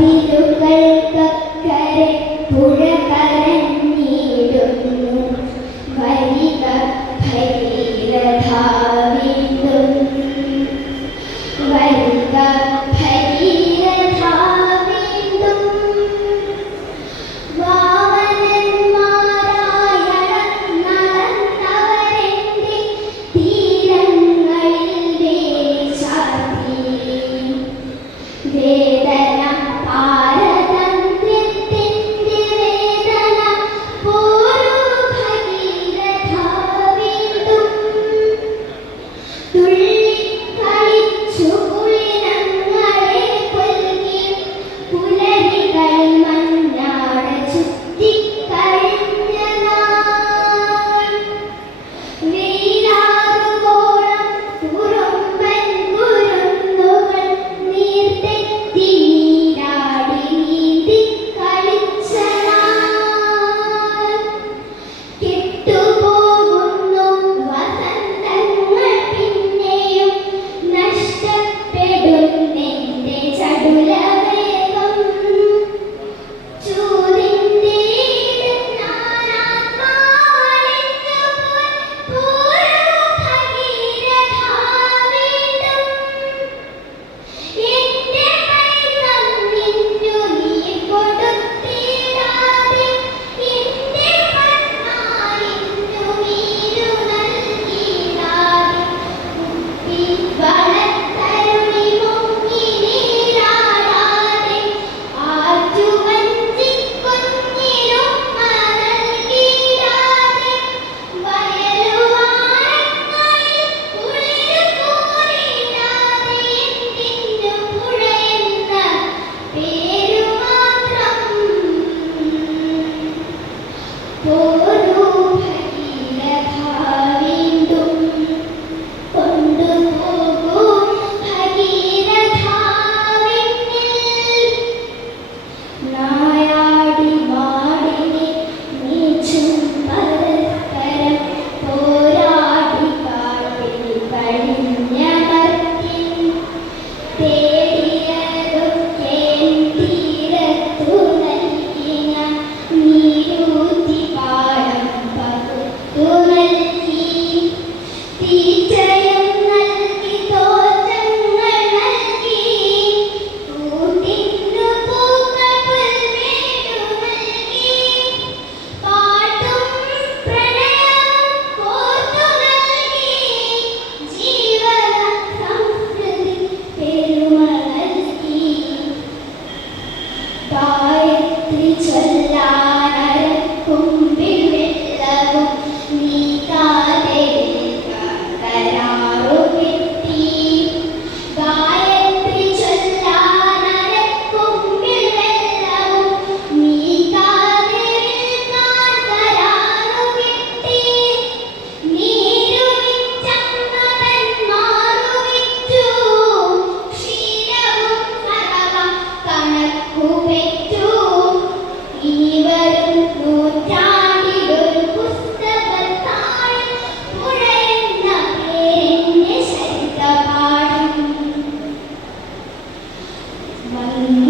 മതിലുകൾക്കക്കരെ പുഴ കരഞ്ഞിടുന്നു Bharitha ഭൈരഥ Por teacher. One